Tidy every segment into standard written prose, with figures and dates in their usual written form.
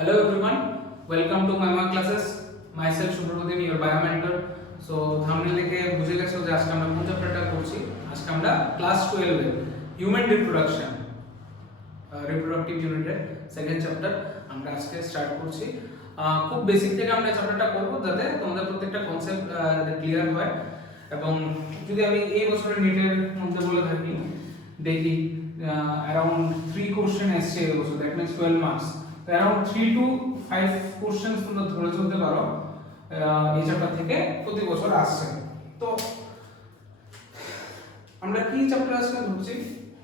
Hello everyone, welcome to my math classes. Myself Shubhrabodin, your bio mentor. So thumbnail দেখে বুঝে গেছো যে আজকে আমরা কোন চ্যাপ্টারটা করছি। আজকে আমরা ক্লাস 12 এর হিউম্যান রিপ্রোডাকশন রিপ্রোডাক্টিভ ইউনিটের সেকেন্ড চ্যাপ্টার আমরা আজকে স্টার্ট করছি। খুব বেসিক থেকে আমরা চ্যাপ্টারটা করব যাতে তোমাদের প্রত্যেকটা কনসেপ্ট ক্লিয়ার হয়। এবং যদি আমি এই বছরের নিটের মধ্যে বলে থাকি দেখি অ্যারাউন্ড 3 কোশ্চেন এসছে এই বছর, that means 12 marks. around 3 to 5 questions তোমরা ধরে চলতে পারো এই চ্যাপ্টার থেকে প্রতি বছর আসছে। তো আমরা কি চ্যাপ্টার আজকে ধরছি?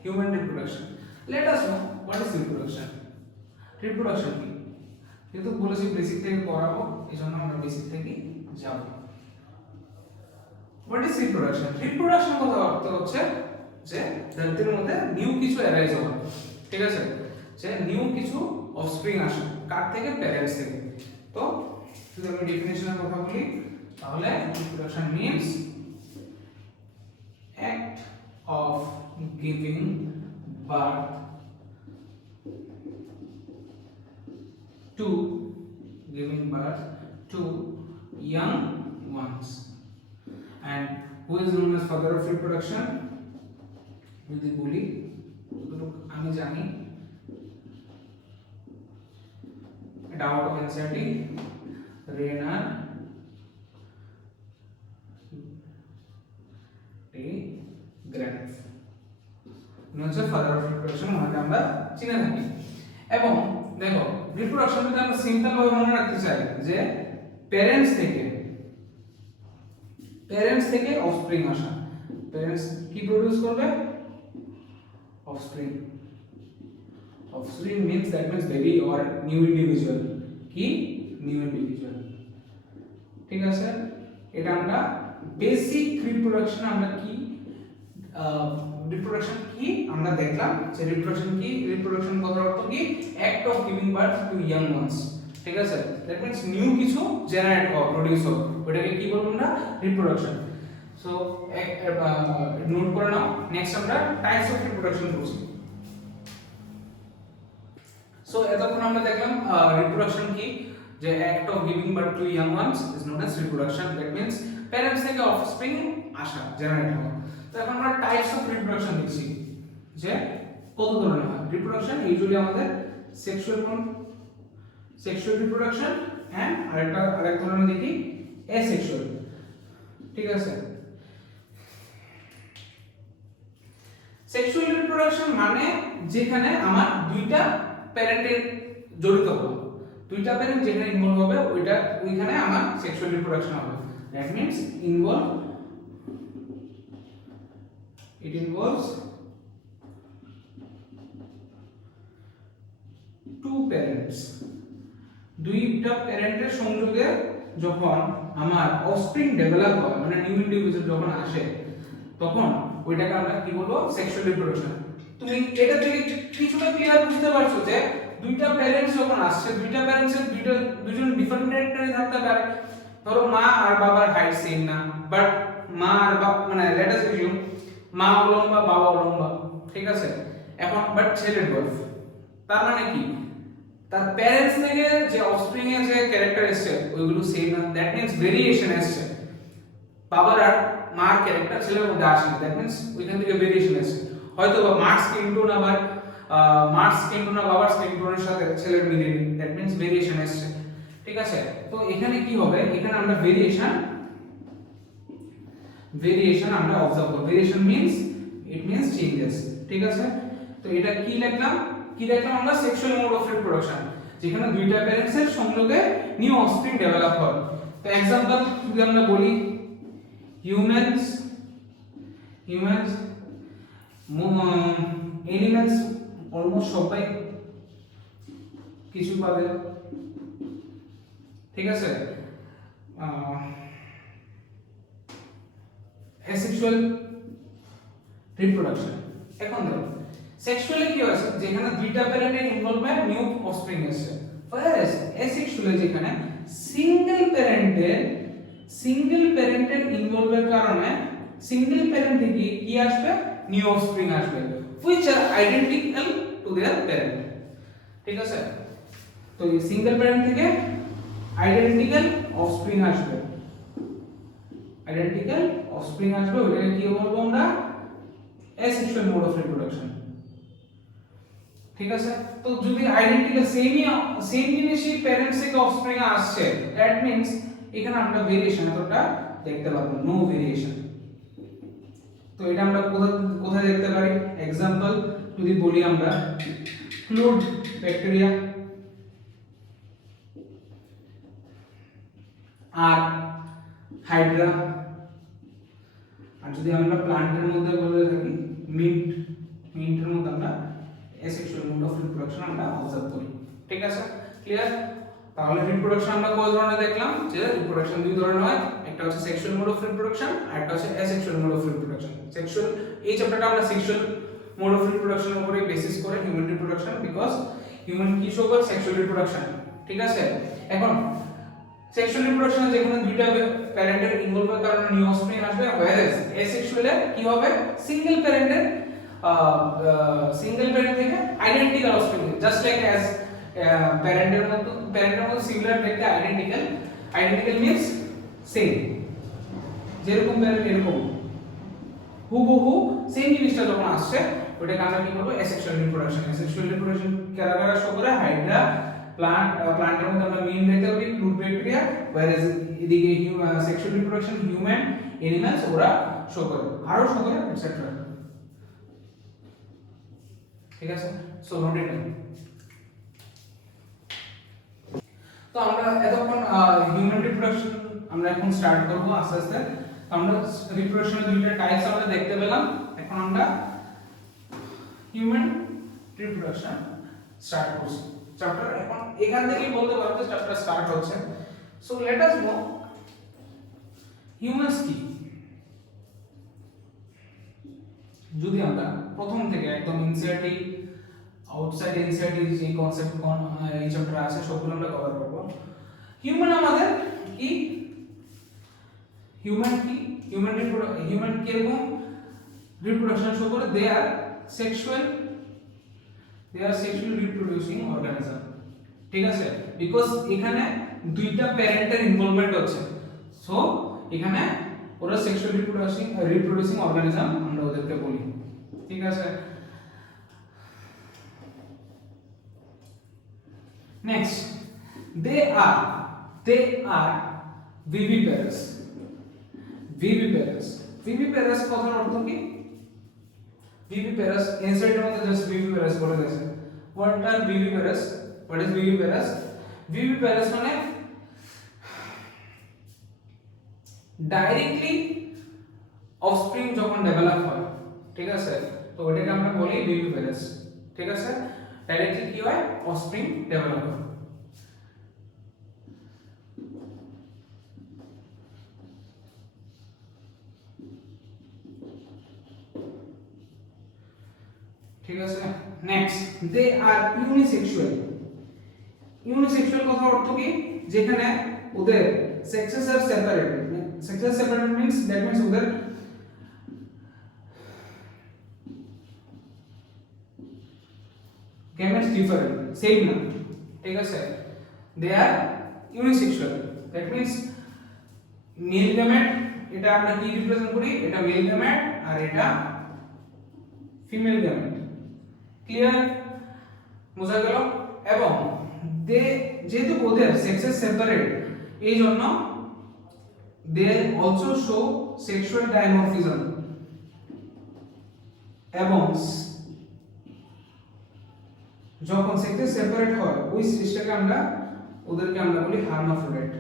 Human reproduction. Let us know what is reproduction. Reproduction কি? যেহেতু বলেছি বেসিক থেকে পড়াবো, এজন্য আমরা বেসিক থেকে যাব। What is reproduction? রিপ্রোডাকশন কথা অর্থ হচ্ছে যে ধরতির মধ্যে নিউ কিছু অ্যারাইজ হওয়া, ঠিক আছে? যে নিউ কিছু অফস্প্রিং আসে কার থেকে? প্যারেন্টস থেকে। তো যদি আমি ডেফিনিশনের কথা বলি তাহলে reproduction means act of giving birth two young ones. And who is known as father of reproduction? যদি বলি আমি জানি এটা out of NCERT, Rayner grand হচ্ছে ফাদার অফ রিপ্রোডাকশন, ওনাকে আমরা চিনে থাকি। এবং দেখো রিপ্রোডাকশন যদি আমরা সিম্পল ভাবে মনে রাখতে চাই যে প্যারেন্টস থেকে অফস্প্রিং আসা। প্যারেন্টস কি প্রোডিউস করবে? Offspring means that means baby or new individual কি নিউ ইন্ডিভিজুয়াল, ঠিক আছে? এটা আমরা বেসিক রিপ্রোডাকশন আমরা কি রিপ্রোডাকশন কি আমরা দেখলাম যে রিপ্রোডাকশন কথার অর্থ কি? Act of giving birth too young ones, ঠিক আছে? দ্যাট মিন্স নিউ কিছু জেনারেট হওয়া, প্রোডিউস হওয়া, ওটাকে কি বলবো আমরা? রিপ্রোডাকশন। সো নোট করে নাও। নেক্সট আমরা টাইপস অফ রিপ্রোডাকশন করছি। সো এতক্ষণ আমরা দেখলাম রিপ্রোডাকশন কি, যে act of giving birth too young ones is known as reproduction. That means parents থেকে অফস্প্রিং আসা, জেনারেট হওয়া। তো এখন আমরা টাইপস অফ রিপ্রোডাকশন দেখছি যে কত ধরনের হয় রিপ্রোডাকশন। ইউজুয়ালি আমাদের সেক্সুয়াল রিপ্রোডাকশন এন্ড আরেক ধরনের দেখি অ্যাসেক্সুয়াল, ঠিক আছে? সেক্সুয়াল রিপ্রোডাকশন মানে যেখানে আমার দুইটা প্যারেন্টের জড়িত হবে, দুইটা প্যারেন্ট যেখানে ইনভলভ হবে ওইখানে আমার সেক্সুয়াল রিপ্রোডাকশন হবে। That means it involves two parents, দুইটা প্যারেন্টের সংযোগে যখন আমার অফস্প্রিং ডেভেলপ হয়, মানে নিউ ইন্ডিভিজুয়াল যখন আসে, তখন ওইটাকে আমরা কি বলবো? Sexual reproduction. তুমি এটা থেকে কিছুটা ক্লিয়ার বুঝতে পারছো যে দুইটা প্যারেন্টস যখন আসছে, দুইটা প্যারেন্টসের দুজন ডিফারেন্ট ক্যারেক্টারে থাকতে পারে। ধরো মা আর বাবার হাইট সেম না, বাট মা আর বাবা মানে লেট আস এজিউম মা লম্বা বাবা লম্বা, ঠিক আছে? এখন বাট ছেলের বয়স, তার মানে কি? তার প্যারেন্টস থেকে যে অফস্প্রিং এর যে ক্যারেক্টার এসেছে ওইগুলো সেম না। দ্যাট মিন্স ভেরিয়েশন এসেছে। বাবার আর মার ক্যারেক্টার ছেলের মধ্যে আসে, দ্যাট মিন্স ওইখান থেকে ভেরিয়েশন এসেছে। হয়তো মার স্কিন টোন আবার বাবার স্কিন টোনের সাথে ছেলের মিলেনি, দ্যাট মিন্স ভেরিয়েশন এসেছে, ঠিক আছে? তো এখানে কি হবে? এখানে আমরা ভেরিয়েশন আমরা অবজার্ভ করব। ভেরিয়েশন মিন্স চেঞ্জেস, ঠিক আছে? তো এটা কি লিখলাম আমরা? সেক্সুয়াল মোড অফ রিপ্রোডাকশন, যেখানে দুইটা প্যারেন্টস এর সংযোগে নিউ অফস্প্রিং ডেভেলপ হয়। তো एग्जांपल যদি আমরা বলি হিউম্যানস অ্যানিমালস অলমোস্ট সবাই কিছু পাবে, ঠিক আছে? Asexual reproduction. এখন দেখো সেক্সুয়ালি কি আছে? যেখানে দুইটা প্যারেন্টের ইনভলভমেন্ট নিউ অফস্প্রিং আছে। ফার্স অ্যাসেক্সুয়ালি যেখানে সিঙ্গেল প্যারেন্টের ইনভলভের কারণে সিঙ্গেল প্যারেন্ট থেকে কি আসবে? নিউ অফস্প্রিং আসবে which are identical to their parent, ঠিক আছে? তো এই সিঙ্গেল প্যারেন্ট থেকে আইডেন্টিক্যাল অফস্প্রিং আসবে, আইডেন্টিক্যাল অফস্প্রিং আসবে, ওটাকে কি বলবো আমরা, অ্যাসেক্সুয়াল মোড অফ রিপ্রোডাকশন। ঠিক আছে, তো যদি আইডেন্টিক্যাল সেম জিনিসই প্যারেন্টস থেকে অফস্প্রিং আসছে, দ্যাট মিন্স এখানে আমরা ভেরিয়েশন এতটা দেখতে পাবো, নো ভেরিয়েশন। তো এটা আমরা কোথায় দেখতে পারি? एग्जांपल যদি বলি আমরা, ফ্লুড ব্যাকটেরিয়া আর হাইড্রা, আর যদি আমরা প্ল্যান্টের মধ্যে বলে থাকি মিন্টের মধ্যে আমরা অ্যাসেক্সুয়াল মোড অফ রিপ্রোডাকশন আমরা অবজার্ভ করি। ঠিক আছে, ক্লিয়ার? তাহলে রিপ্রোডাকশন আমরা কয় ধরনের দেখলাম, যে রিপ্রোডাকশন দুই ধরনের হয়, একটা হচ্ছে সেক্সুয়াল মোড অফ রিপ্রোডাকশন আর একটা হচ্ছে asexual mode of reproduction. Sexual, এই চ্যাপ্টারটা আমরা সেক্সুয়াল মোড অফ রিপ্রোডাকশনের উপরে বেসিস করে হিউম্যান রিপ্রোডাকশন, বিকজ হিউম্যান কি শো করে সেক্সুয়াল রিপ্রোডাকশন। ঠিক আছে, এখন সেক্সুয়াল রিপ্রোডাকশনে যেখানে দুইটা প্যারেন্টের ইনভলভের কারণে নিউ অফস্প্রিং আসবে, whereas অ্যাসেক্সুয়ালে কি হবে, সিঙ্গেল প্যারেন্ট থেকে identical offspring, just like as প্যারেন্টের মতো সিমিলার দেখতে আইডেন্টিক্যাল মিন্স সেম, যেরকম প্যারেন্ট এরকম হুবহু সেম জিনিসটা যখন আসছে, ওটাকে আমরা কি বলবো, অ্যাসেক্সুয়াল রিপ্রোডাকশন। অ্যাসেক্সুয়াল রিপ্রোডাকশন কারা শো করে, হাইড্রা, প্লান্টের মধ্যে আমরা মিন দেখতে পারি, ফ্লুড ব্যাকটেরিয়া, whereas এদিকে সেক্সুয়াল রিপ্রোডাকশন হিউম্যান, অ্যানিমালস ওরা শো করে, আরো শো করে এটসেট্রা। ঠিক আছে, সো নোট ইট। তো আমরা এতক্ষণ হিউম্যান রিপ্রোডাকশন আমরা এখন স্টার্ট করব আস্তে আস্তে। আমরা রিপ্রোডাকশনের দুইটা টাইপস আমরা দেখতে পেলাম, এখন আমরা হিউম্যান রিপ্রোডাকশন স্টার্ট করছি চ্যাপ্টার। এখন এখান থেকেই বলতে পারবো যে চ্যাপ্টার স্টার্ট হচ্ছে। So let us no humans কি। যদি আমরা প্রথম থেকে একদম ইনসিআরটি, আউটসাইড এনসিআরটি যে কনসেপ্ট এই চ্যাপ্টারে আছে সবগুলো আমরা কভার করব। হিউম্যান আমাদের কি, হিউম্যান কিরকম রিপ্রোডাকশন শো করে, দে আর সেক্সুয়াল রিপ্রোডিউসিং অর্গানিজম। ঠিক আছে, বিকজ এখানে দুইটা প্যারেন্টের ইনভলভমেন্ট হচ্ছে, সো এখানে ওরা সেক্সুয়াল রিপ্রোডিউসিং অর্গানিজম আমরা ওদেরকে বলি। ঠিক আছে, next they are viviparous কথার অর্থ কি? viviparous ইনসাইড মধ্যে জাস্ট viviparous বলে গেছে। what is viviparous মানে ডাইরেক্টলি অফস্প্রিং যখন ডেভেলপ হয়, ঠিক আছে, তো ওটাকে আমরা বলি viviparous। ঠিক আছে, ডাইরেক্টলি কি হয়, অফস্প্রিং ডেভেলপ হয়। ঠিক আছে, নেক্সট দে আর ইউনিসেক্সুয়াল কথা অর্থ কি, যেখানে ওদের সেক্সেস are separated means that means ওদের gametes different, same না। ঠিক আছে, they are unisexual, that means male gamete, এটা আমরা কি রিপ্রেজেন্ট করি, এটা মেল gamete আর এটা ফিমেল gamete। ক্লিয়ার, বোঝা গেল? এবং যেহেতু ওদের সেক্সেস সেপারেট, এই জন্য they also show sexual dimorphism, এবং যখন সেক্সেস সেপারেট হয় ওই সিস্টেমকে ওদেরকে আমরা বলি হার্মাফ্রোডাইট।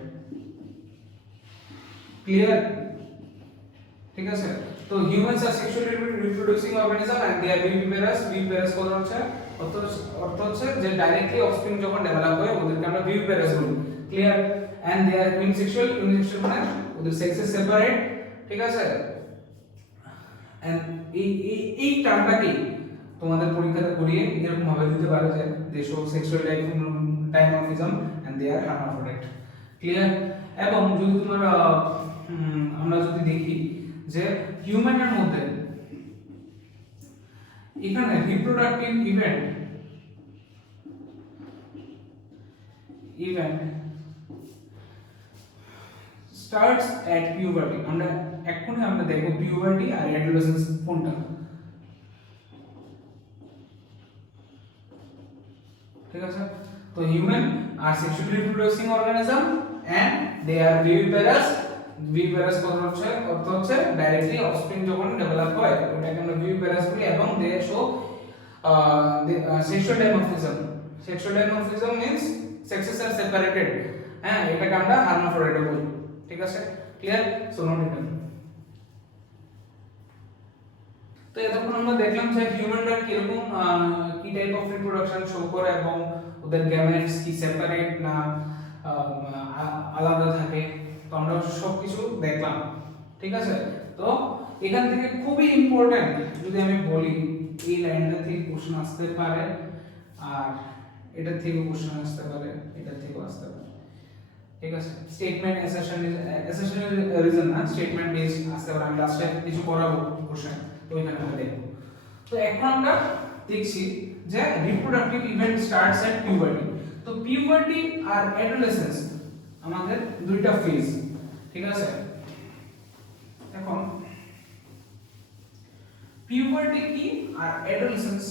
ক্লিয়ার? ঠিক আছে, তো humans are sexually reproducing organism and they are viviparous কথা হচ্ছে অর্থ হচ্ছে যে ডাইরেক্টলি অফস্প্রিং যখন ডেভেলপ হয় ওদেরকে আমরা viviparous বলি। Clear? And they are unisexual মানে ওদের সেক্সেস সেপারেট। ঠিক আছে, এন্ড এই টার্মটা কি তোমাদের পরীক্ষাতে করিয়ে এরকম ভাবে দিতে পারে যে they show sexual dimorphism and they are hermaphrodite. Clear? এবং যদি তোমরা আমরা যদি দেখি যে হিউম্যানের মধ্যে এখানে reproductive event event starts at puberty. আমরা দেখব পিউবার্টি আর অ্যাডোলেসেন্স কোনটা। ঠিক আছে, তো human are sexually reproducing organism and they are viviparous. Viviparous অর্থ হচ্ছে ডাইরেক্টলি অফস্প্রিং যখন ডেভেলপ হয় ওটাকে আমরা ভিভিপারাস বলি, এবং they show sexual dimorphism. Sexual dimorphism means sexes are separated, হ্যাঁ এটাকে আমরা হার্মাফ্রোডিট বলি। ঠিক আছে, clear? So note it down. তো এতক্ষণ আমরা দেখলাম যে হিউম্যানরা কিরকম কি টাইপ অফ রিপ্রোডাকশন শো করে এবং ওদের গ্যামেটস কি সেপারেট না আলাদা থাকে, তো আমরা সবকিছু দেখলাম। ঠিক আছে, তো এখান থেকে খুবই ইম্পর্টেন্ট যদি আমি বলি, এই লাইনটা থেকে কোশ্চেন আসতে পারে, আর এটা থেকে কোশ্চেন আসতে পারে, এটা থেকেও আসতে পারে। ঠিক আছে, স্টেটমেন্ট অ্যাসারশন রিজন না, স্টেটমেন্ট বেস আসতে পারে। আমি লাস্টে কিছু করাবো কোশ্চেন, তো এখানে আমরা দেখব। তো এখন আমরা দেখছি যে reproductive event starts at puberty. তো পিউবার্টি আর অ্যাডোলেসেন্স আমাদের দুইটা ফেজ। ঠিক আছে, এখন পিউবার্টি কি আর অ্যাডোলেসেন্স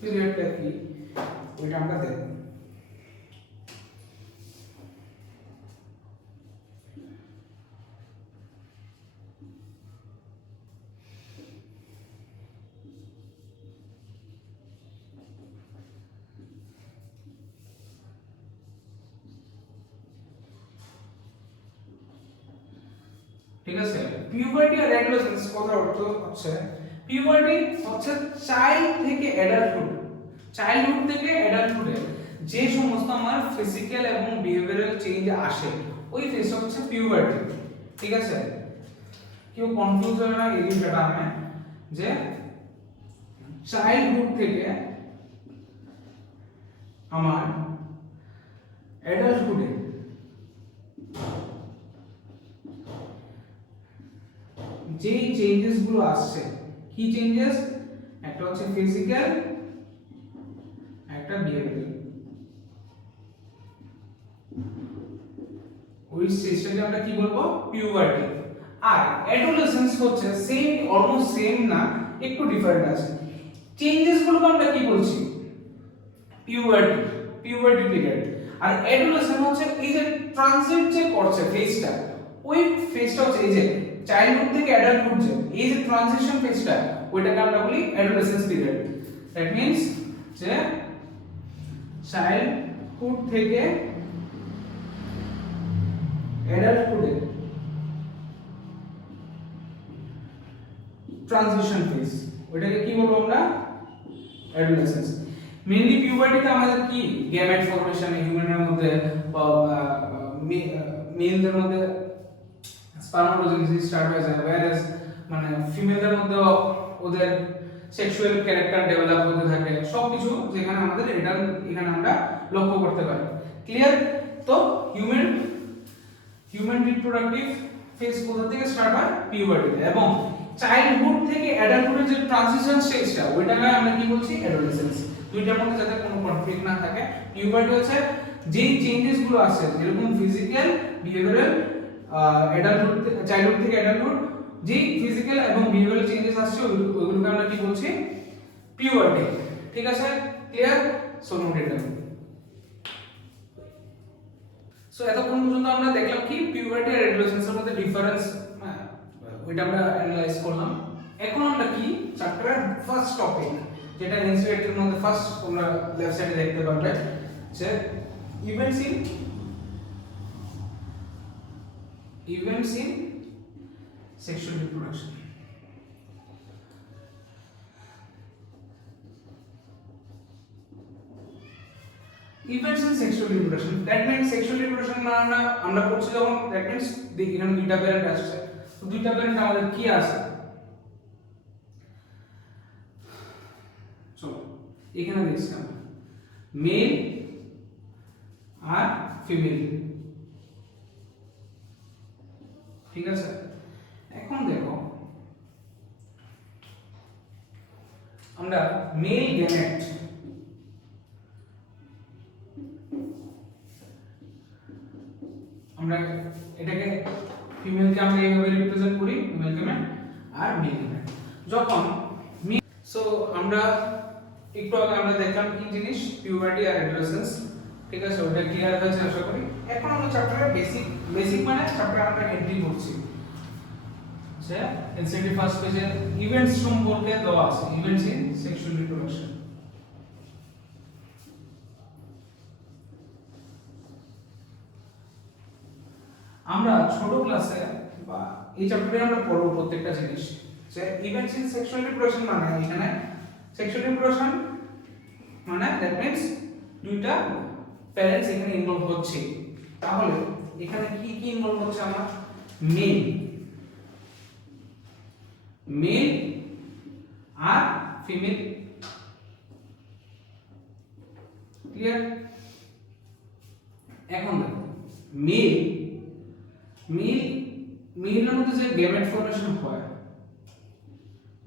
পিরিয়ডটা কি ওইটা আমরা দেখব। ঠিক আছে, পিউবার্টি আর অ্যাডোলেসেন্স কথার অর্থ হচ্ছে পিউবার্টি হচ্ছে চাইল্ড থেকে অ্যাডাল্টহুড, চাইল্ডহুড থেকে অ্যাডাল্টহুডে যে সমস্ত আমার ফিজিক্যাল এবং বিহেভিয়ারাল চেঞ্জ আসে ওই ফেজ হচ্ছে পিউবার্টি। ঠিক আছে, কেউ কনফিউজ হয় না এই বিষয়টা আমি, যে চাইল্ডহুড থেকে আমার অ্যাডাল্টহুডে যে চেঞ্জেস গুলো আসছে, কি চেঞ্জেস? একটা হচ্ছে ফিজিক্যাল, একটা বিহেভিয়ারাল। ওই স্টেজটাকে আমরা কি বলবো? পিউবার্টি। আর অ্যাডোলেসেন্স হচ্ছে সেম, অলমোস্ট সেম না, একটু ডিফারেন্ট আছে। চেঞ্জেস গুলোকে আমরা কি বলছি? Puberty, puberty period. আর অ্যাডোলেসেন্স হচ্ছে এই যে ট্রানজিট যে করছে ফেজটা, ওই ফেজটা হচ্ছে এই যে চাইল্ডহুড থেকে অ্যাডাল্টহুড, যে এই যে ট্রানজিশন ফেজটা ওইটাকে আমরা বলি অ্যাডোলেসেন্স পিরিয়ড। দ্যাট মিন্স যে চাইল্ডহুড থেকে অ্যাডাল্টহুডে ট্রানজিশন ফেজ, ওইটাকে কি বলবো আমরা? অ্যাডোলেসেন্স। মেইনলি পিউবার্টিতে আমাদের কি গ্যামেট ফর্মেশন হিউম্যানের মধ্যে বা মেলদের মধ্যে স্পার্মাটোজেনেসিস স্টার্ট হয়ে যায়, whereas মানে ফিমেলদের মধ্যে ওদের সেক্সুয়াল ক্যারেক্টার ডেভেলপ হতে থাকে, সবকিছু যেখানে আমাদের এটা এখানে আমরা লক্ষ্য করতে পারি। ক্লিয়ার? তো হিউম্যান রিপ্রোডাক্টিভ ফেজ কোথা থেকে স্টার্ট হয়? পিউবার্টিতে। এবং চাইল্ডহুড থেকে অ্যাডাল্টহুডের যে ট্রানজিশন স্টেজটা ওইটাকে আমরা কি বলছি? অ্যাডোলেসেন্স। দুইটার মধ্যে যাতে কোনো কনফ্লিক্ট না থাকে। পিউবার্টি হচ্ছে যেই চেঞ্জেস গুলো আসে, যেরকম ফিজিক্যাল, বিহেভিয়ারাল, অ্যাডাল্টহুড, চাইল্ডহুড থেকে অ্যাডাল্টহুড, যেই ফিজিক্যাল এবং বিহেভিয়ারাল চেঞ্জেস আসছে ওইগুলোকে আমরা কি বলছি? পিউবার্টি। ঠিক আছে, clear? So note it down. So এতক্ষণ পর্যন্ত আমরা দেখলাম কি পিউবার্টি আর অ্যাডোলেসেন্সের মধ্যে ডিফারেন্স, ওইটা আমরা অ্যানালাইজ করলাম। এখন আমরা কি চ্যাপ্টারের ফার্স্ট টপিক, যেটা এনসিইআরটির মধ্যে ফার্স্ট তোমরা লেফট সাইডে দেখতে পারবে, যে events in sexual reproduction. Events in sexual reproduction, that means sexual reproduction মানে আমরা পড়ছি যখন, that means এখানে দুইটা প্যারেন্ট আসছে, তো দুইটা প্যারেন্ট আমাদের কি আছে? চলো এখানে দেখছি আমরা মেল আর ফিমেল। ঠিক আছে, এখন দেখো আমরা মেল গ্যামেট আমরা এটাকে ফিমেলকে আমরা এইভাবে রিপ্রেজেন্ট করি, ফিমেল গেমেট আর মেল গেমেট। যখন সো আমরা একটু আগে আমরা দেখলাম কি জিনিস, পিউবার্টি আর অ্যাডোলেসেন্স, ঠিক আছে, ওটা ক্লিয়ার হয়েছে আশা করি। এখন আমরা চ্যাপ্টারের বেসিক মানে চ্যাপ্টারে আমরা এন্ট্রি করছি, যে এনসিইআরটি ফার্স্ট পেজে ইভেন্টস সম্পর্কে দেওয়া আছে, ইভেন্টস ইন সেক্সুয়াল রিপ্রোডাকশন। আমরা ছোট ক্লাসে বা এই চ্যাপ্টারে আমরা পড়ব প্রত্যেকটা জিনিস, যে ইভেন্টস ইন সেক্সুয়াল রিপ্রোডাকশন মানে এখানে সেক্সুয়াল রিপ্রোডাকশন মানে দ্যাট মিন্স দুইটা প্যারেন্টস এখানে ইনভলভ হচ্ছে। তাহলে এখানে কি কি ইনভলভ হচ্ছে, আমরা মেল আর ফিমেল, ক্লিয়ার? এখন দেখো মেলের মধ্যে যে গ্যামেট ফর্মেশন হয়,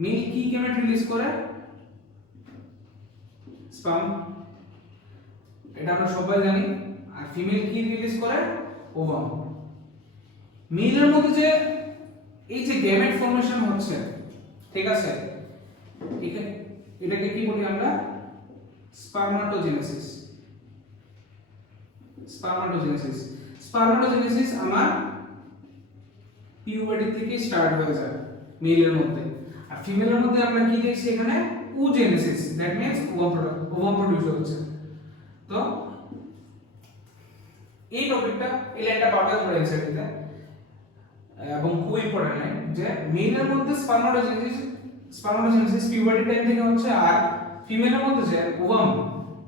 মেল কি গ্যামেট রিলিজ করে? স্পার্ম, এটা আমরা সবাই জানি। আর ফিমেল কি রিলিজ করে? ওভাম। মেলের মধ্যে যে এই যে গ্যামেট ফর্মেশন হচ্ছে, ঠিক আছে, এটাকে কি বলি আমরা? স্পার্মাটোজেনেসিস। স্পার্মাটোজেনেসিস আমার পিউবার্টি থেকে স্টার্ট হয়ে যায় মেলের মধ্যে। আর ফিমেলের মধ্যে আমরা কি দেখছি এখানে? Oogenesis, that means ovum produce হচ্ছে। তো এই টপিকটা, এই লাইনটা পাবে ধরে এনসিইআরটিতে, এবং খুব ইম্পর্টেন্ট লাইন, যে মেলের মধ্যে স্পার্মাটোজেনেসিস পিউবার্টি টাইম থেকে হচ্ছে, আর ফিমেলের মধ্যে যে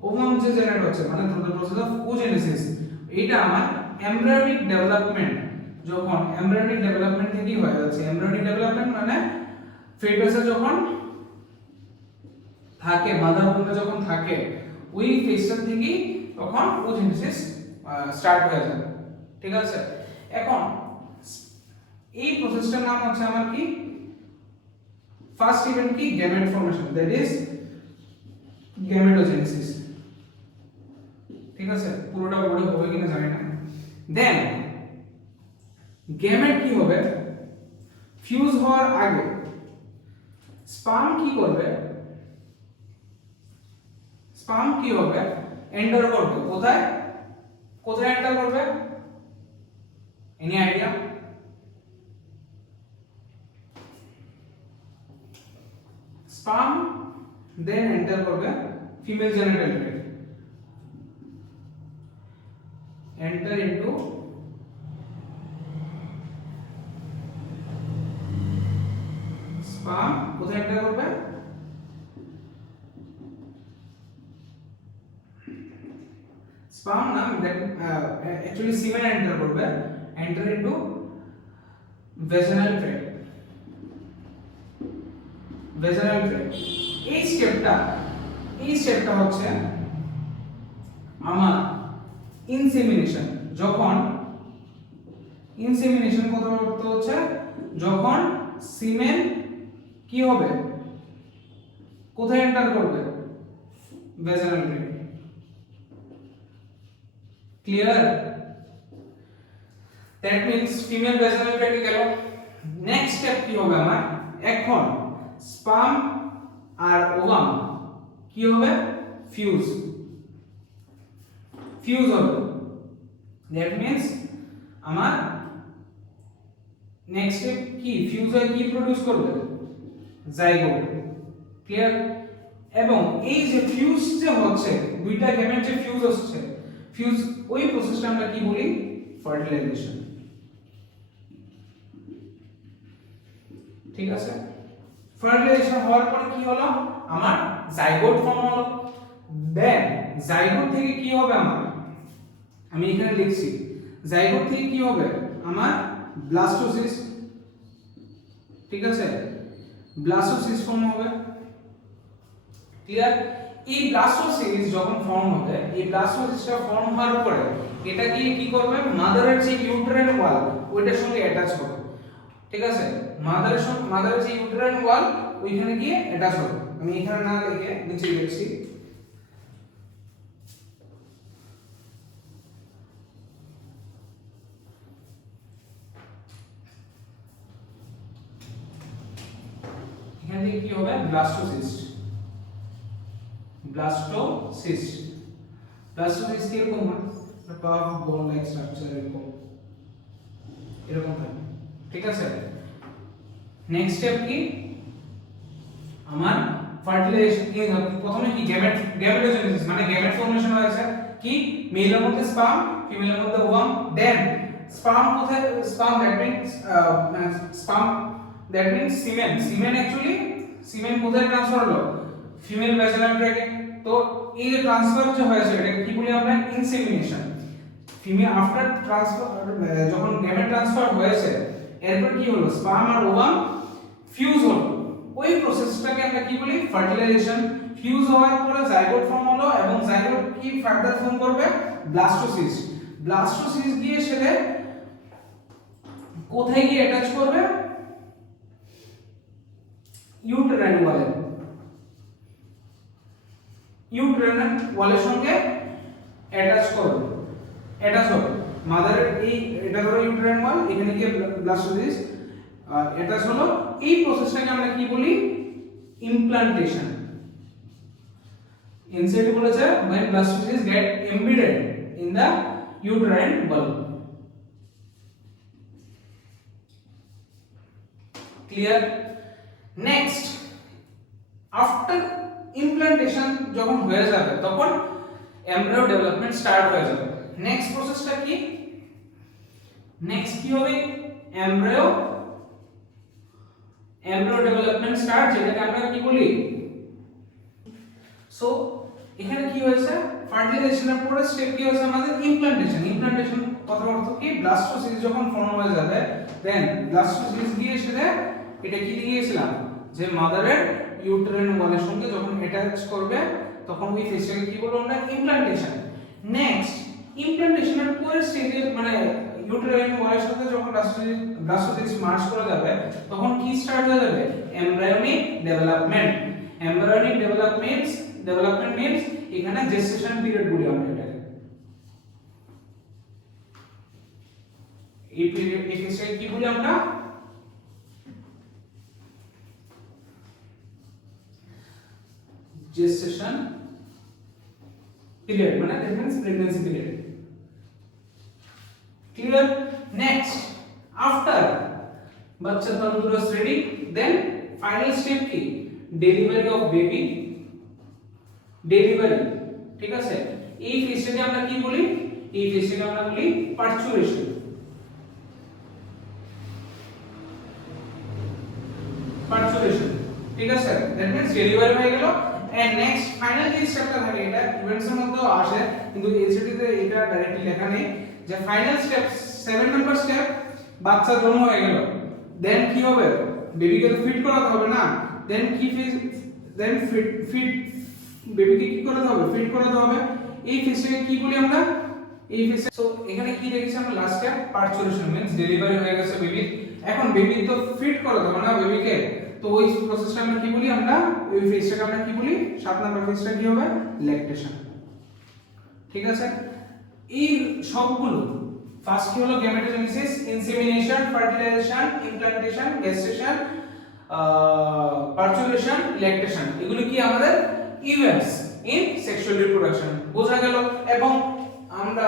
ওভাম যে জেনারেট হচ্ছে, মানে দ্য প্রসেস অফ ওজেনেসিস, এটা আমার এমব্রায়োনিক ডেভেলপমেন্ট, যখন এমব্রায়োনিক ডেভেলপমেন্ট থেকেই হয়ে যাচ্ছে। এমব্রায়োনিক ডেভেলপমেন্ট মানে ফেটাসে যখন থাকে, মাদার উম্বে যখন থাকে, ওই ফেজটা থেকেই তখন ওজেনেসিস স্টার্ট হয়ে যায়, ঠিক আছে? এখন এই প্রসেসটার নাম হচ্ছে আমার কি? ফার্স্ট ইভেন্ট কি? Gamete formation, that is gametogenesis, ঠিক আছে? পুরোটা পড়ে হবে কিনা জানি না। দেন গ্যামেট কি হবে? ফিউজ হওয়ার আগে স্পার্ম কি করবে? স্পার্ম কি হবে? এন্টার করবে কোথায়? কোথায় এন্টার করবে? Any idea? Sperm then enter করবে female genital tract, enter into sperm, কোথায় এন্টার করবে? স্পার্ম না, অ্যাকচুয়ালি সিমেন এন্টার করবে, enter into vaginal tract, এই স্টেপটা হচ্ছে আমার ইনসেমিনেশন। যখন ইনসেমিনেশন কথা বলতে হচ্ছে, যখন সিমেন কি হবে? কোথায় এন্টার করবে? Vaginal tract, clear? That means female vaginal ট্র্যাক্টে গেল। নেক্সট স্টেপ কি হবে আমার? এখন স্পার্ম আর ওভাম কি হবে? ফিউজ হবে। দ্যাট মিন্স আমার নেক্সট স্টেপ কি? ফিউজ হয়ে কি প্রোডিউস করবে? Zygote, clear? এবং এই যে ফিউজ যে হচ্ছে, দুইটা গ্যামেট যে ফিউজ হচ্ছে, ওই প্রসেসটা আমরা কি বলি? ফার্টিলাইজেশন, ঠিক আছে? ফার্টিলাইজেশন হওয়ার পরে কি হলো? আমার জাইগোট ফর্ম হলো। দেন জাইগোট থেকে কি হবে আমার? আমি এখানে লিখছি, জাইগোট থেকে কি হবে? আমার ব্লাস্টোসিস, ঠিক আছে? ব্লাস্টোসিস ফর্ম হবে, ক্লিয়ার? এই ব্লাস্টোসিস যখন ফর্ম হবে, এই ব্লাস্টোসিসটা ফর্ম হওয়ার পরে এটা গিয়ে কি করবে? মাদারের যে ইউটেরাইন ওয়াল, ওইটার সঙ্গে অ্যাটাচ হবে, ঠিক আছে? মাদারের যে ইউটেরাইন ওয়াল, ওইখানে গিয়ে অ্যাটাচ হবে। আমি এখানে না লিখে নিচে লিখছি, দিয়ে কি হবে ব্লাস্টোসিস্ট। ব্লাস্টোসিস্ট ব্লাস্টোসিস্ট কি এরকম হয়, পাফ বল লাইক স্ট্রাকচার এরকম থাকে, ঠিক আছে। নেক্সট স্টেপ কি আমার ফার্টিলাইজেশন কি, প্রথমে কি গ্যামেটোজেনেসিস মানে গ্যামেট ফর্মেশন হয়েছে, কি মেলের মধ্যে স্পার্ম ফিমেলের মধ্যে ওভাম, দেন স্পার্ম কোথায়, sperm that means semen actually semen কোথায় ট্রান্সফার হলো ফিমেল ভ্যাজিনাল ট্র্যাকে। তো এই যে ট্রান্সফার যে হয়েছে এটাকে কি বলি আমরা ইনসেমিনেশন। ফিমেল আফটার ট্রান্সফার যখন গ্যামেট ট্রান্সফার হয়েছে এরপর কি হলো স্পার্ম আর ওভাম ফিউজ হলো, ওই প্রসেসটাকে আমরা কি বলি ফার্টিলাইজেশন। ফিউজ হওয়ার পরে জাইগোট ফর্ম হলো এবং জাইগোট কি ফার্দার ফর্ম করবে ব্লাস্টোসিস্ট। ব্লাস্টোসিস্ট গিয়ে সেটা কোথায় গিয়ে অ্যাটাচ করবে ইউটেরাইন ওয়ালে, ইউটেরাইন ওয়ালের সঙ্গে অ্যাটাচ করবে, অ্যাটাচ হবে মাদারের এই এটা ধরো ইউটেরাইন ওয়াল, এখানে গিয়ে ব্লাস্টোসিস্ট অ্যাটাচ হলো। এই প্রসেসটাকে আমরা কি বলি ইমপ্লান্টেশন। ইনসাইড বলেছে when blastocysts get embedded in the uterine wall. Clear? Next, after implantation যখন হয়ে যাবে তখন embryo development স্টার্ট হয়ে যাবে। নেক্সট প্রসেসটা কি, নেক্সট কি হবে embryo ডেভেলপমেন্ট স্টার্ট, যেটাকে আমরা কি বলি। সো এখানে কি হয়েছে ফার্টিলাইজেশনের পরে স্টেপ কি হয়েছে আমাদের ইমপ্লান্টেশন। ইমপ্লান্টেশন কথার অর্থ কি ব্লাস্টোসিস্ট যখন ফর্ম হয়ে যাবে দেন ব্লাস্টোসিস্ট গিয়ে সেটা এটা কি দিয়েছিলাম যে মাদারের ইউটেরাইন ওয়ালের সঙ্গে যখন অ্যাটাচ করবে তখন ওই ফেজটাকে কি বলবো আমরা ইমপ্লান্টেশন। নেক্সট ইমপ্লান্টেশনের পরের স্টেজে মানে ইউটেরাইন ওয়ালের সাথে যখন ব্লাস্টোসিস্ট মার্জ করে যাবে তখন কি স্টার্ট হয়ে যাবে embryonic development. Embryonic development means এখানে জেস্টেশন পিরিয়ড বলি আমরা এটাকে। এই পিরিয়ড এই ফেজটাকে কি বলি আমরা জেস্টেশন পিরিয়ড, মানে that means pregnancy period. Clear? Next, after বাচ্চা তন্তুরস রেডি, দেন ফাইনাল স্টেপ কি ডেলিভারি অফ বেবি। ডেলিভারি, ঠিক আছে। এই ফেজটাকে আমরা কি বলি, এই ফেজটাকে আমরা বলি পার্চুরেশন। পার্চুরেশন, ঠিক আছে। দ্যাট মিন্স ডেলিভারি হয়ে গেল এন্ড নেক্সট ফাইনাল যে স্টেপটা থাকে এটা ইভেন্টস এর মধ্যেও আসে কিন্তু এলসিডি তে এটা ডাইরেক্টলি লেখা নেই যে ফাইনাল স্টেপ 7 নাম্বার স্টেপ বাচ্চা জন্ম হয়ে গেল দেন কি হবে বেবিকে তো ফিট করাতে হবে না দেন কি ফেজ দেন ফিট বেবিকে কি করাতে হবে ফিট করাতে হবে এই ফেজটাকে কি বলি আমরা এই ফেজ। সো এখানে কি দেখেছি আমরা last step parturition means delivery হয়ে গেছে বেবি এখন বেবি তো ফিট করাতে হবে না বেবিকে তো ওই প্রসেসটা আমরা কি বলি আমরা ওই ফেজটাকে আমরা কি বলি 7 নাম্বার ফেজটা কি হবে ল্যাকটেশন। ঠিক আছে এই সবগুলো ফার্স্ট কি হলো gametogenesis insemination fertilisation implantation gestation parturition lactation এগুলো কি আমাদের ইভেন্টস ইন সেক্সুয়াল রিপ্রোডাকশন বোঝা গেল। এবং আমরা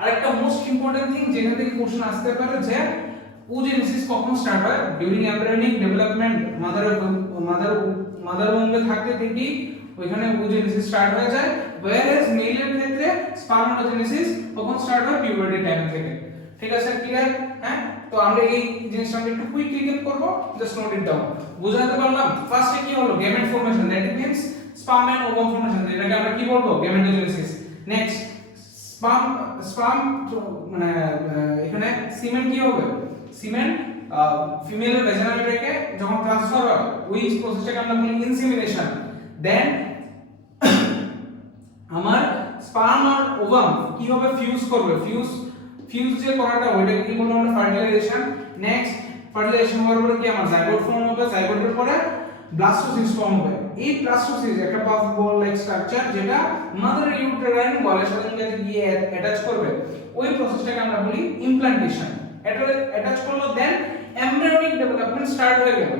আরেকটা মোস্ট ইম্পর্টেন্ট থিং যেখান থেকে কোশ্চেন আসতে পারে যে oogenesis কখন স্টার্ট হয় ডিউরিং এমব্রায়োনিক ডেভেলপমেন্ট মাদার ওম্বে থাকতে থেকেই ওইখানে oogenesis স্টার্ট হয়ে যায় whereas মেলের ক্ষেত্রে স্পার্মাটোজেনেসিস কখন স্টার্ট হয় পিউবার্টি টাইম থেকে। ঠিক আছে ক্লিয়ার হ্যাঁ তো আমরা এই জিনিসটা আমরা একটু কুইক রিক্যাপ করব জাস্ট নোট ইট ডাউন বুঝাতে পারলাম। ফার্স্টে কি হলো gamete formation that means sperm and ovum formation এটাকে আমরা কি বলবো গেমেটোজেনেসিস। নেক্সট স্পার্ম মানে এখানে সিমেন কি হবে সিমেন ফিমেল ভ্যাজিনাল ট্র্যাকে যখন ট্রান্সফার হয় ওই প্রসেসটাকে আমরা বলি ইনসেমিনেশন। দেন আমার স্পার্ম আর ওভাম কি হবে ফিউজ করবে ফিউজ যে করাটা ওইটাকে কি বলবো আমরা ফার্টিলাইজেশন। নেক্সট ফার্টিলাইজেশন হওয়ার পরে কি আমার জাইগোট ফর্ম হবে জাইগোটের পরে ব্লাস্টোসিস্ট ফর্ম হবে। এই ব্লাস্টোসিস্ট একটা পাফ বল লাইক স্ট্রাকচার যেটা মাদার ইউটেরাইন ওয়ালের সাথে গিয়ে অ্যাটাচ করবে ওই প্রসেসটাকে আমরা বলি ইমপ্লান্টেশন। অ্যাটাচ করলো দেন এমব্রায়োনিক ডেভেলপমেন্ট স্টার্ট হয়ে গেল।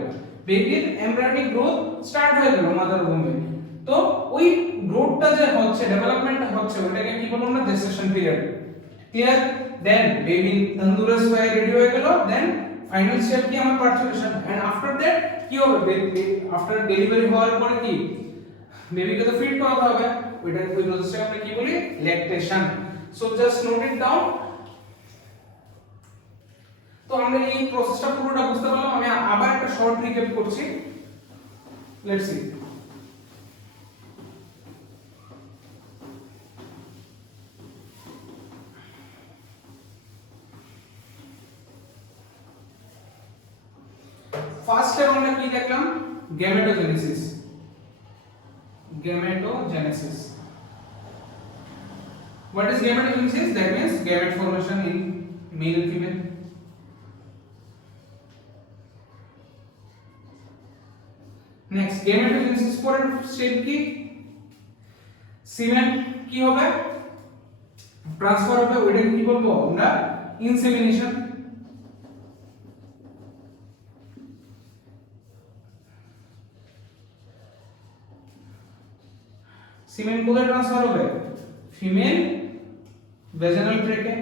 বেবির এমব্রায়োনিক গ্রোথ স্টার্ট হয়ে গেল মাদার উম্বে। তো ওই গ্রোথটা যে হচ্ছে, ডেভেলপমেন্টটা হচ্ছে, ওটাকে কি বলবো আমরা, জেস্টেশন পিরিয়ড। ক্লিয়ার? দেন বেবি তন্দুরস্ত হয়ে রেডি হয়ে গেল, দেন ফাইনাল স্টেপ কি আমার পার্চুরেশন। এন্ড আফটার দ্যাট কি হবে, আফটার ডেলিভারি হওয়ার পরে কি বেবিকে তো ফিড করাতে হবে, ওই প্রসেসটাকে আমরা কি বলি, lactation. So just note it down. তো আমরা এই প্রসেসটা পুরোটা বুঝতে পারলাম। আমি আবার একটা শর্ট রিক্যাপ করছি, লেটস সি। ফার্স্ট স্টেপ আমরা কি দেখলাম, gametogenesis. Gametogenesis. What is gametogenesis? That means gamete formation in male and female. Next, gametogenesis পরের স্টেপ কি, সিমেন কি হবে, ট্রান্সফার হবে, ওইটাকে কি বলবো আমরা, ইনসেমিনেশন। সিমেন কোথায় ট্রান্সফার হবে, ফিমেল ভেজানাল ট্র্যাকে,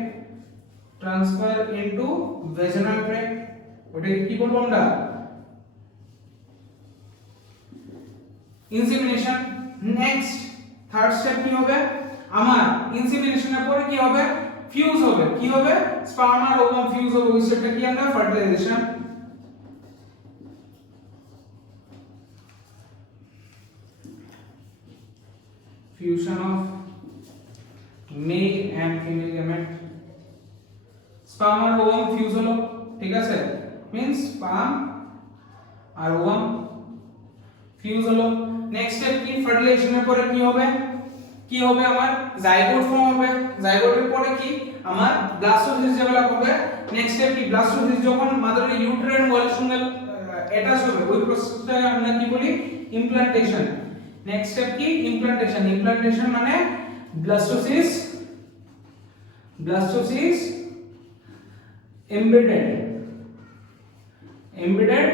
ট্রান্সফার ইনটু ভেজানাল ট্র্যাক, ওটাকে কি বলবো আমরা, ইনসেমিনেশন। নেক্সট থার্ড স্টেপ কি হবে আমার, ইনসেমিনেশনের পরে কি হবে, ফিউজ হবে, কি হবে, স্পার্ম আর ওভাম ফিউজ হবে, ওই স্টেপটা কি আমরা, fertilisation. Fusion of male and female gamete, sperm আর ovum fuse হলো, ঠিক আছে, means sperm আর ovum fuse হলো। নেক্সট স্টেপ কি, ফার্টিলাইজেশনের পরে কি হবে, কি হবে আমার, জাইগোট ফর্ম হবে, জাইগোটের পরে কি আমার ব্লাস্টোসিস ডেভেলপ হবে। নেক্সট স্টেপ কি, ব্লাস্টোসিস যখন মাদারের ইউটেরাইন ওয়ালের সঙ্গে অ্যাটাচ হবে, ওই প্রসেসটাকে আমরা কি বলি, ইমপ্লান্টেশন। নেক্সট স্টেপ কি, ইমপ্লান্টেশন। ইমপ্লান্টেশন মানে blastocyst embedded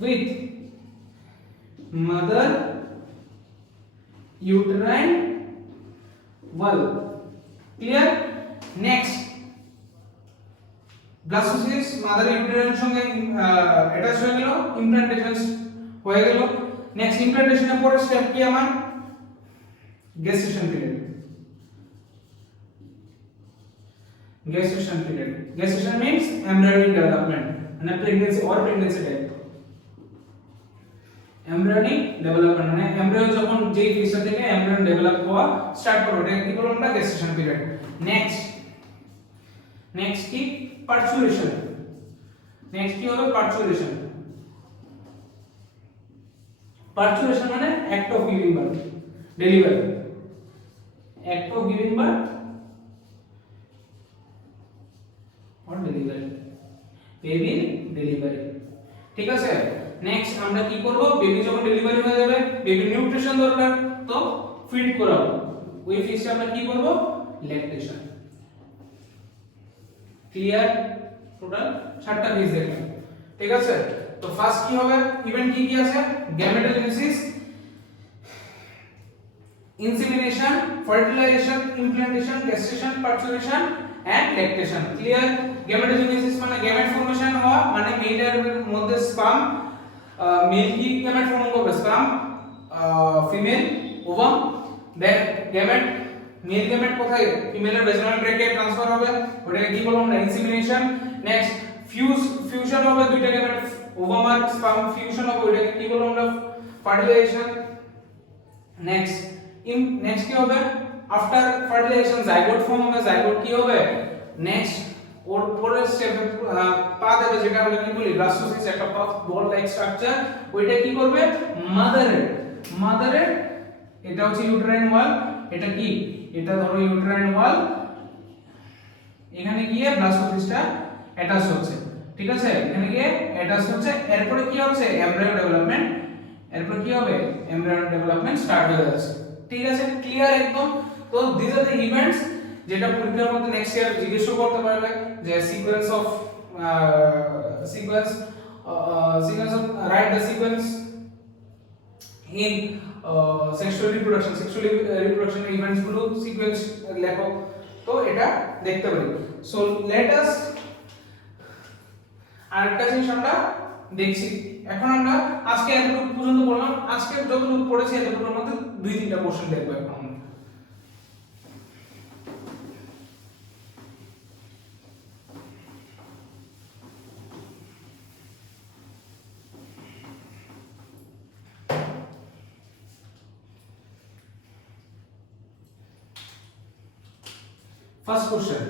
with mother uterine wall. Clear? Next, blastocyst mother uterine সঙ্গে অ্যাটাচ হয়ে গেল, ইমপ্লান্টেশন হয়ে গেল। নেক্সট ইমপ্লান্টেশনের পরের স্টেপ কি আমার, গেস্টেশন period. Gestation means embryonic development and pregnancy or pregnancy type. Embryonic development মানে এমব্রায়ো যখন যেই ফেজটা থেকে এমব্রায়ন ডেভেলপ হওয়া স্টার্ট করবে, এটা কি বলবো আমরা, গেস্টেশন পিরিয়ড। নেক্সট কি, পার্চুরেশন। নেক্সট কি হবে, পার্চুরেশন। পার্চুরেশন মানে act of giving birth, delivery, act of giving birth or delivery, baby delivery, ঠিক আছে। নেক্সট আমরা কি করব, বেবি যখন ডেলিভারি হয়ে যাবে, বেবি নিউট্রিশন দরকার, তো ফিড করাবো, ওই ফেজে আমরা কি করব, ল্যাকটেশন। ক্লিয়ার? টোটাল 4টা ফেজ দেখলাম, ঠিক আছে। তো ফার্স্ট কি হবে, ইভেন্ট কি কি আছে, gametogenesis, insemination, fertilization, implantation, gestation, parturition and lactation. Clear? Gametogenesis মানে গ্যামেট ফর্মেশন হওয়া, মানে মেয়েটার মধ্যে স্পার্ম, মেল কি গ্যামেট ফর্ম করবে, স্পার্ম, ফিমেল ওভাম, দেন গ্যামেট, মেল গ্যামেট কোথায়, ফিমেলের ভেজানাল ট্র্যাকে ট্রান্সফার হবে, ওটাকে কি বলবো আমরা, ইনসেমিনেশন। নেক্সট ফিউশন হবে, দুইটা গ্যামেট ওভাম আর স্পার্ম ফিউশন হবে, ওটাকে কি বলবো আমরা, ফার্টিলাইজেশন। নেক্সট কি হবে, আফটার ফার্টিলাইজেশন জাইগোট ফর্ম হবে, জাইগোট কি হবে, নেক্সট ওর পরের স্টেপে পা দেবে, যেটা আমরা কি বলি, ব্লাস্টোসিস, একটা পাফ বল লাইক স্ট্রাকচার, ওইটা কি করবে, মাদারের, এটা হচ্ছে ইউটেরাইন ওয়াল, এটা কি, এটা ধরো ইউটেরাইন ওয়াল, এখানে গিয়ে ব্লাস্টোসিসটা অ্যাটাচ হচ্ছে, ঠিক আছে, এখানে গিয়ে অ্যাটাচ হচ্ছে, এরপরে কি হচ্ছে, এমব্রায়ো ডেভেলপমেন্ট, এরপর কি হবে, এমব্রায়ো ডেভেলপমেন্ট স্টার্ট হয়ে যাচ্ছে, ঠিক আছে। ক্লিয়ার একদম? তো দিস আর দ্য ইভেন্টস যেটা পরীক্ষার মধ্যে নেক্সট ইয়ার জিজ্ঞেস করতে পারবে, যে sequence sequence of write the sequence in sexual reproduction events গুলো সিকোয়েন্স লেখো। তো এটা দেখতে পারি। সো লেট আস আরেকটা জিনিস আমরা দেখছি। এখন আমরা আজকে এতটুকু পর্যন্ত পড়লাম, আজকে যতটুকু পড়েছি এতটুকুর মধ্যে দুই তিনটা কোশ্চেন দেখবো এখন। First question,